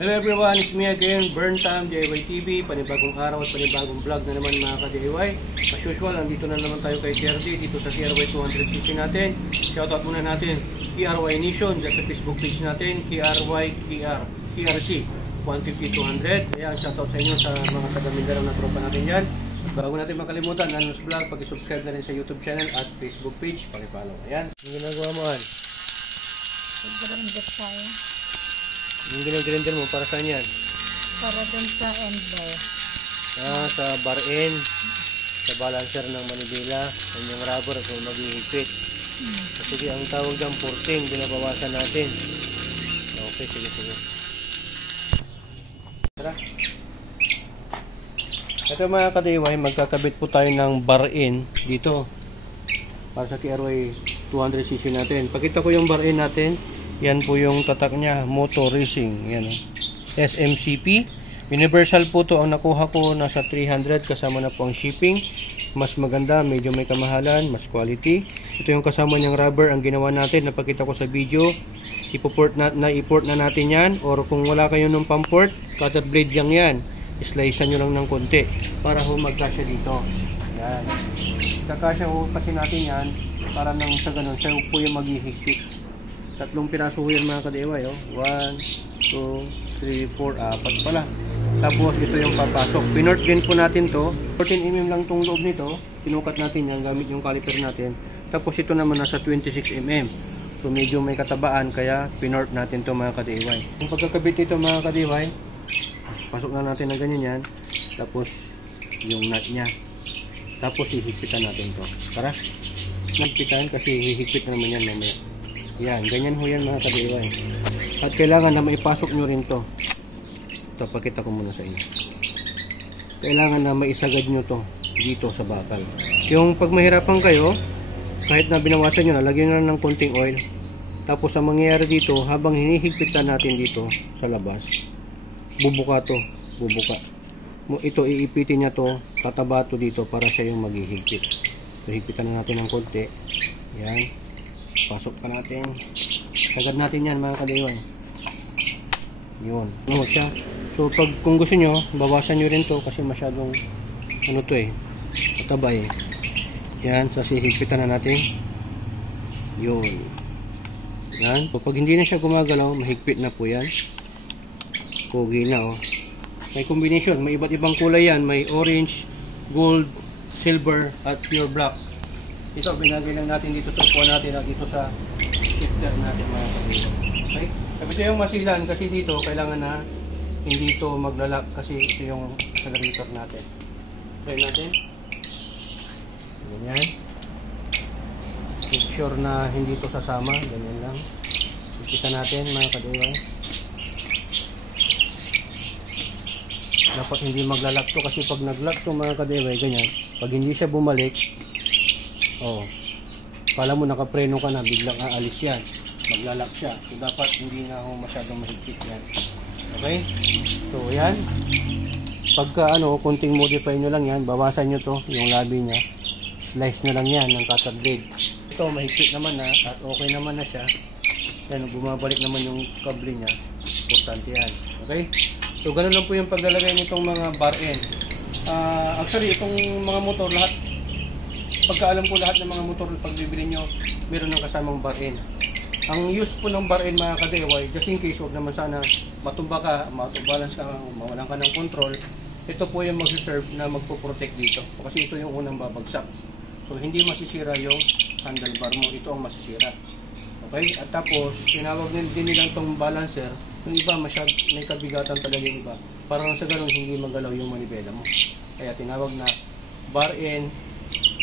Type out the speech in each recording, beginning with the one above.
Hello everyone, it's me again, Burn Time DIY TV. Panibagong araw at panibagong vlog na naman mga ka-DIY. As usual, nandito na naman tayo kay TRD dito sa KRY 250 natin. Shoutout muna natin KRY Nation dyan sa Facebook page natin, KRC 150-200. Ayan, shoutout sa inyo sa mga taga-Mindanao na tropa natin dyan. Bago natin makalimutan, Nanos Vlog, pag-subscribe na rin sa YouTube channel at Facebook page, pakipollow. Ayan, yung ginagawa mo, An? Nag-grinder tayo. Yung ginag-grinder mo, para saan yan? Para dun sa end bar. Sa bar end, sa balancer ng manibela, yung rubber kung maghihigpit. Sige, ang tawag dyan, porting, binabawasan natin. Okay, sige. Tara. Ito mga ka-DIY, magkakabit po tayo ng bar end dito para sa KRY 200cc natin. Pakita ko yung bar end natin. Yan po yung tatak niya, Moto Racing. Yan, SMCP. Universal po to ang nakuha ko, nasa 300 kasama na po ang shipping. Mas maganda, medyo may kamahalan, mas quality. Ito yung kasama niyang rubber ang ginawa natin, napakita ko sa video. Iport na natin yan, or kung wala kayo ng pamport, cutter blade lang yan. Slicean nyo lang ng konti para ho magkasya dito. Yan. Kakasya ho kasi natin yan para nang sa ganun, siya po yung maghihigpit. Tatlong piraso yan mga ka-DIY, 1, 2, 3, 4, 4 pala. Tapos ito yung papasok. Pinort din po natin to. 14mm lang tong loob nito. Kinukat natin yan gamit yung caliper natin. Tapos ito naman nasa 26mm. So medyo may katabaan kaya pinort natin to mga ka-DIY. Yung pagkakabit nito mga ka-DIY, pasok na natin na ganyan yan. Tapos yung nut nya. Tapos hihigpitan natin to. Tara. Hihigpitan kasi hihigpit na naman yan mamaya. Yan, ganyan ho yan mga ka-DIY. At kailangan na maipasok nyo rin to. Ito, pakita ko muna sa inyo. Kailangan na maisagad nyo to dito sa bakal. Yung pag mahirapan kayo, kahit na binawasan nyo na, lagyan nyo ng konting oil. Tapos ang mangyayari dito, habang hinihigpitan natin dito sa labas, bubuka to. Bubuka. Ito, iipitin niya to, tataba to dito para siya yung maghihigpit. So, higpitan na natin ng konti. Yan. Pasok pa natin. Sagad natin yan mga ka-DIY. Yun. Ano siya. So kung gusto nyo, bawasan nyo rin to kasi masyadong ano to matabay. Yan. So higpitan na natin. Yun. Yan. So pag hindi na siya gumagalaw, mahigpit na po yan. Pogi na May combination. May iba't ibang kulay yan. May orange, gold, silver, at pure black. Ito, binagay lang natin dito sa upuan natin at dito sa shifter natin mga kapatid. Okay? Sabi ito yung masilan kasi dito kailangan na hindi ito maglalak kasi ito yung accelerator natin. Try natin. Ganyan. Make sure na hindi ito sasama. Ganyan lang. Ikita natin mga ka-DIY. Dapat hindi maglalak to kasi pag naglak to mga ka-DIY, ganyan. Pag hindi siya bumalik, pala mo nakapreno ka na, biglang aalis yan, maglalak siya. So dapat hindi na masyadong mahigpit yan. Okay? So yan, pagka konting modify nyo lang yan, bawasan nyo to, yung labi nya, slice nyo lang yan ng cutter blade. Ito mahigpit naman na at okay naman na siya. Yan, bumabalik naman yung kable nya, importante yan. Okay? So ganun lang po yung paglalagay nitong mga bar end. Actually itong mga motor, lahat pagkaalam ko lahat ng mga motor pag bibili nyo, meron ng kasamang bar end. Ang use po ng bar end mga ka-DIY, just in case huwag naman sana matumba ka, balance ka, mawalan ka ng control, ito po yung mag-reserve na magpo-protect dito. Kasi ito yung unang babagsak. So hindi masisira yung handlebar mo, ito ang masisira. Okay? At tapos, tinawag din nilang itong balancer, yung iba may kabigatan talaga yung iba. Parang sa ganun hindi magalaw yung manibela mo. Kaya tinawag na bar end,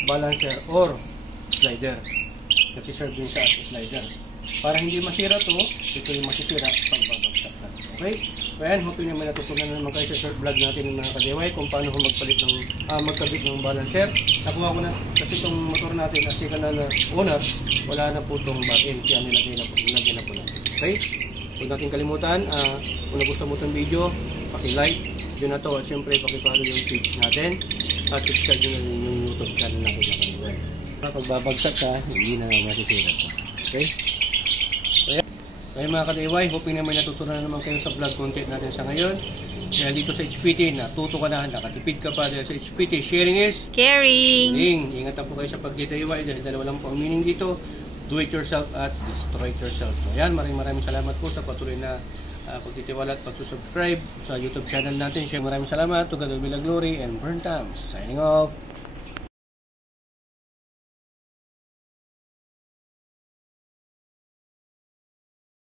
balancer or slider. Nagsiserve din siya as slider. Para hindi masira to, ito yung masisira pag babagsak ka. Okay? Kaya hope nyo may natutunan naman kayo sa short vlog natin ng mga ka-DIY kung paano ko magkabit ng balancer. Nakuha ko na kasi itong motor natin as second na owner, wala na po itong bar end. Kaya nilagay na po natin. Okay? Huwag natin kalimutan, kung nagustuhan mo itong video, paki-like, yun na to, at syempre paki-follow yung page natin. At subscribe nyo na rin yung YouTube channel natin na ka-DIY. Pag babagsak ka, hindi na masisira ko. Okay? Kaya mga ka-DIY, hoping na may natutunan naman kayo sa vlog content natin sa ngayon. Dahil dito sa HPT, natuto ka na, nakatipid ka pa dahil sa HPT. Sharing is Caring! Ingatan po kayo sa pag-DIY dahil dalawa lang po ang meaning dito. Do it yourself at destroy it yourself. So ayan, maraming salamat po sa patuloy na pagtitiwala at pagsusubscribe sa YouTube channel natin. Maraming salamat. To God will be the glory and burn times. Signing off.